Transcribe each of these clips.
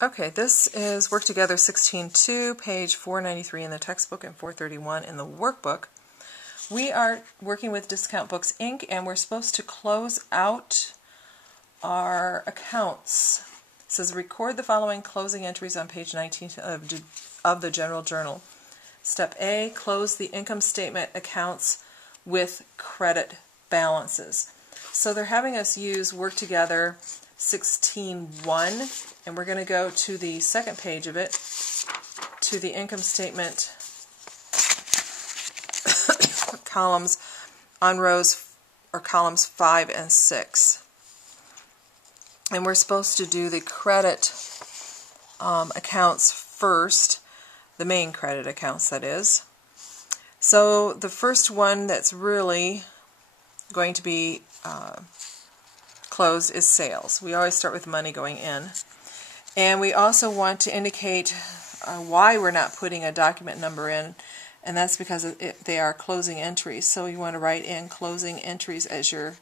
Okay, this is Work Together 16-2, page 493 in the textbook and 431 in the workbook. We are working with Discount Books, Inc., and we're supposed to close out our accounts. It says record the following closing entries on page 19 of the General Journal. Step A, close the income statement accounts with credit balances. So they're having us use Work Together 16-1, and we're going to go to the second page of it, to the income statement columns on rows or columns 5 and 6. And we're supposed to do the credit accounts first, the main credit accounts, that is. So the first one that's really going to be closed is sales. We always start with money going in. And we also want to indicate why we're not putting a document number in, and that's because they are closing entries. So you want to write in closing entries as your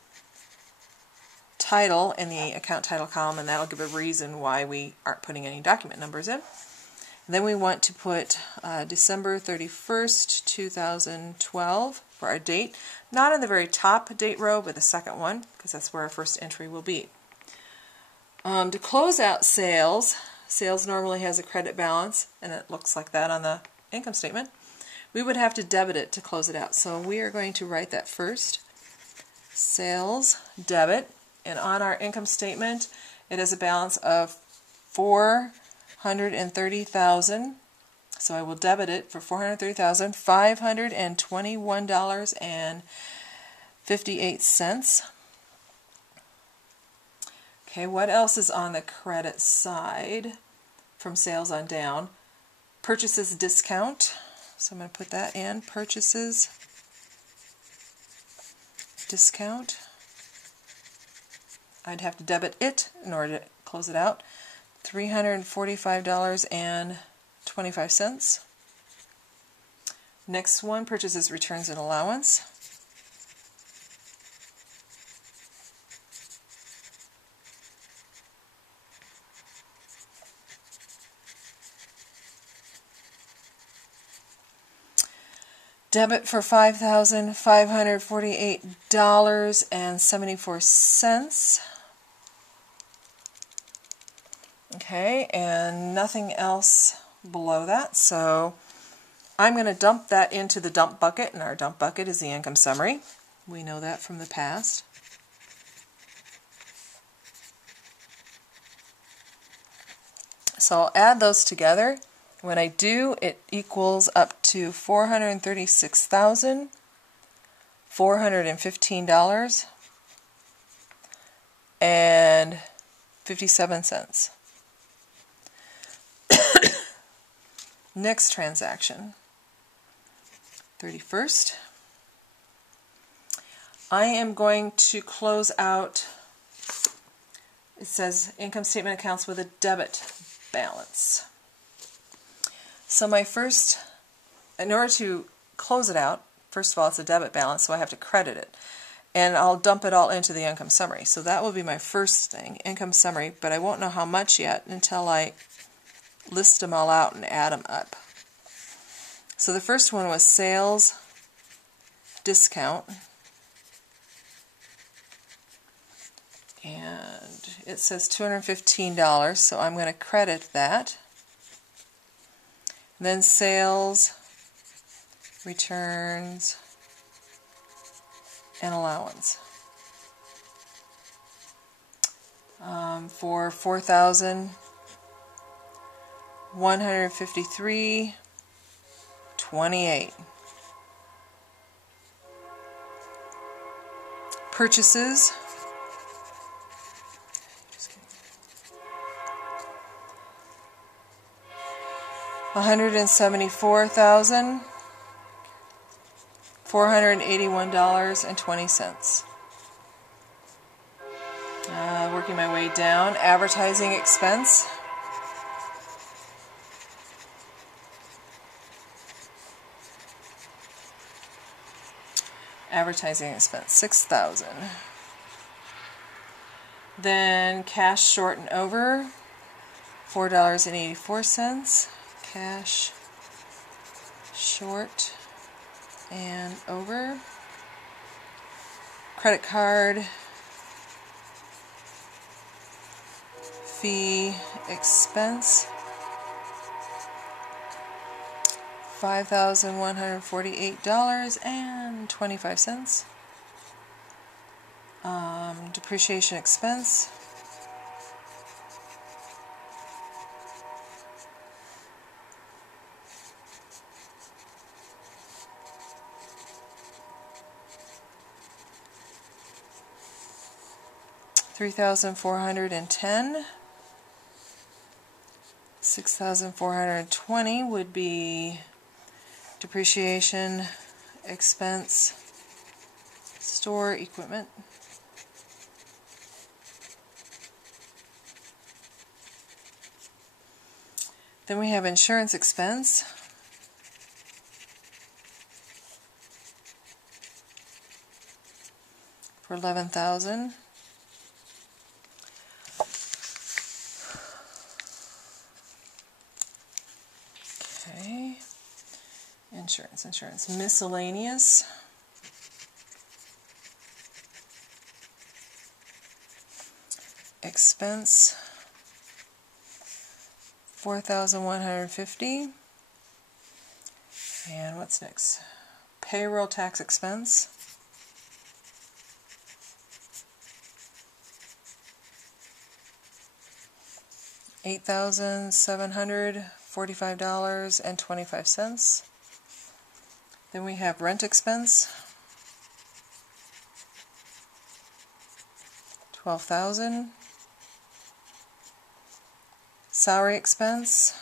title in the account title column, and that'll give a reason why we aren't putting any document numbers in. And then we want to put December 31st, 2012 for our date. Not in the very top date row, but the second one, because that's where our first entry will be. To close out sales, sales normally has a credit balance, and it looks like that on the income statement. We would have to debit it to close it out. So we are going to write that first. Sales, debit, and on our income statement, it has a balance of $430,000. So I will debit it for $430,521.58. Okay, what else is on the credit side from sales on down? Purchases discount. So I'm going to put that in. Purchases discount. I'd have to debit it in order to close it out. $345.25. Next one, purchases, returns, and allowance. Debit for $5,548.74. Okay, and nothing else below that, so I'm going to dump that into the dump bucket, and our dump bucket is the income summary. We know that from the past. So I'll add those together. When I do, it equals up to $436,415.57. Next transaction, 31st. I am going to close out, it says income statement accounts with a debit balance. So my first, in order to close it out, first of all, it's a debit balance, so I have to credit it. And I'll dump it all into the income summary. So that will be my first thing, income summary, but I won't know how much yet until I list them all out and add them up. So the first one was sales discount. And it says $215, so I'm going to credit that. Then sales, returns, and allowance for $4,153.28. Purchases, $174,481.20. Working my way down, advertising expense. Advertising expense, $6,000. Then cash short and over, $4.84, cash short and over. Credit card fee expense $5,148.25. Depreciation expense $3,410. $6,420 would be depreciation expense, store equipment. Then we have insurance expense for $11,000. Okay, insurance, miscellaneous expense $4,150. And what's next? Payroll tax expense $8,745.25. Then we have rent expense $12,000. Salary expense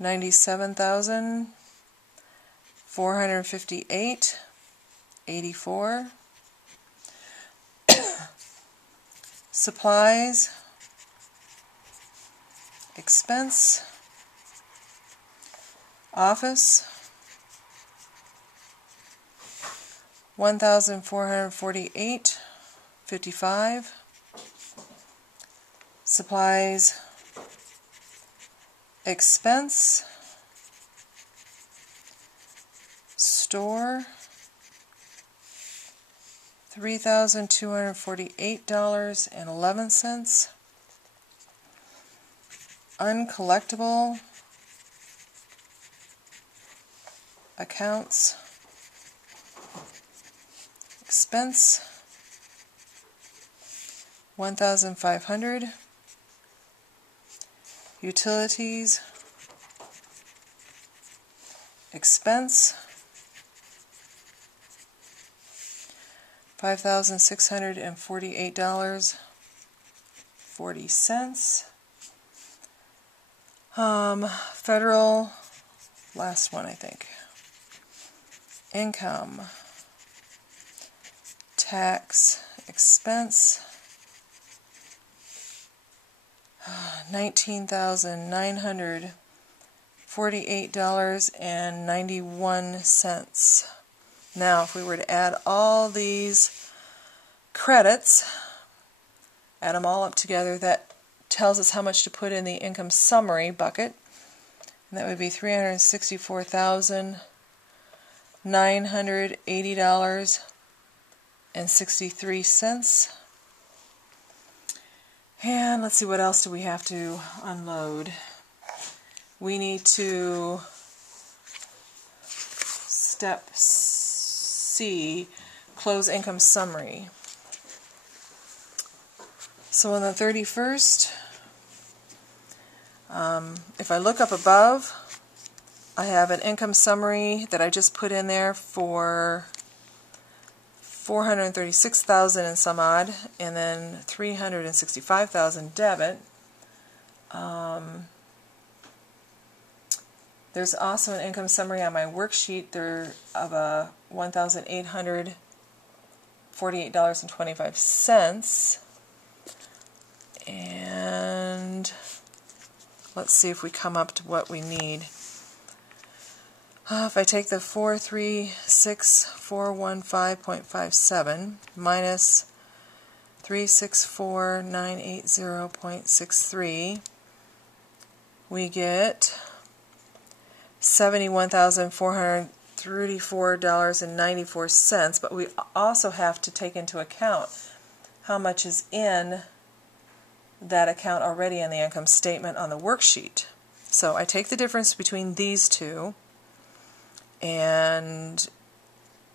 $97,458.84. Supplies expense, office $1,448.55. Supplies expense, store $3,248.11. Uncollectible accounts expense $1,500. Utilities expense $5,648.40. Federal, last one I think. Income tax expense $19,948.91. Now, if we were to add all these credits, add them all up together, that tells us how much to put in the income summary bucket, and that would be $364,980.63. And let's see, what else do we have to unload? We need to, step C, close income summary. So on the 31st, if I look up above, I have an income summary that I just put in there for $436,000 and some odd, and then $365,000 debit. There's also an income summary on my worksheet there of a $1,848.25. And let's see if we come up to what we need. If I take the 436,415.57 minus 364,980.63, we get $71,434.94, but we also have to take into account how much is in that account already in the income statement on the worksheet. So I take the difference between these two, and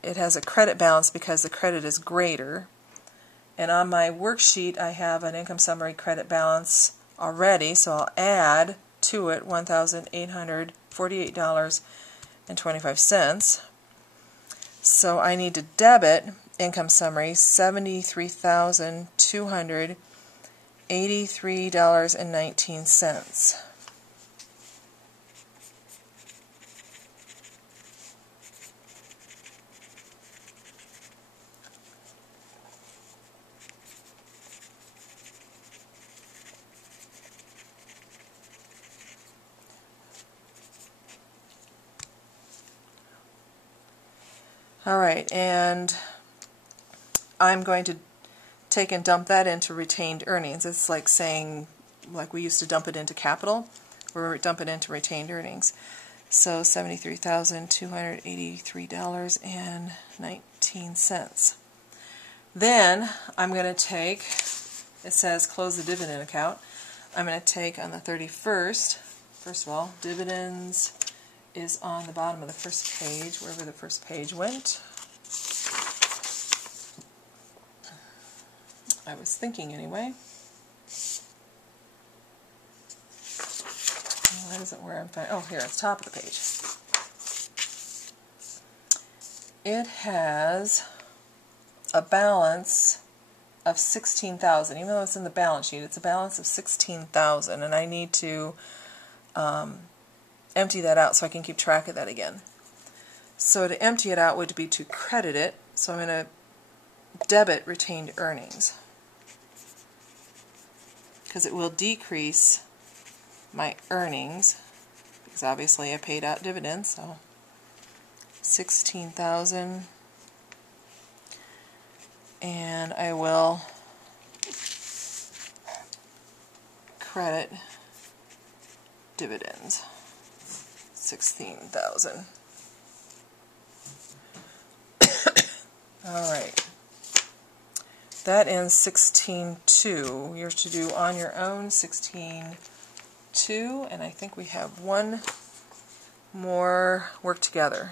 it has a credit balance because the credit is greater. And on my worksheet I have an income summary credit balance already, so I'll add to it $1,848.25. So I need to debit income summary $73,283.19. Alright, and I'm going to take and dump that into retained earnings. It's like saying, like we used to dump it into capital, we're dump it into retained earnings. So $73,283.19. Then I'm going to take, it says close the dividend account, I'm going to take on the 31st, first of all, dividends is on the bottom of the first page, wherever the first page went. I was thinking anyway. That isn't where I'm finding. Oh, here, it's top of the page. It has a balance of $16,000. Even though it's in the balance sheet, it's a balance of $16,000, and I need to empty that out so I can keep track of that again. So to empty it out would be to credit it, so I'm going to debit retained earnings, because it will decrease my earnings, because obviously I paid out dividends, so $16,000, and I will credit dividends, $16,000. Alright, that ends 16.2. You're to do on your own 16.2, and I think we have one more work together.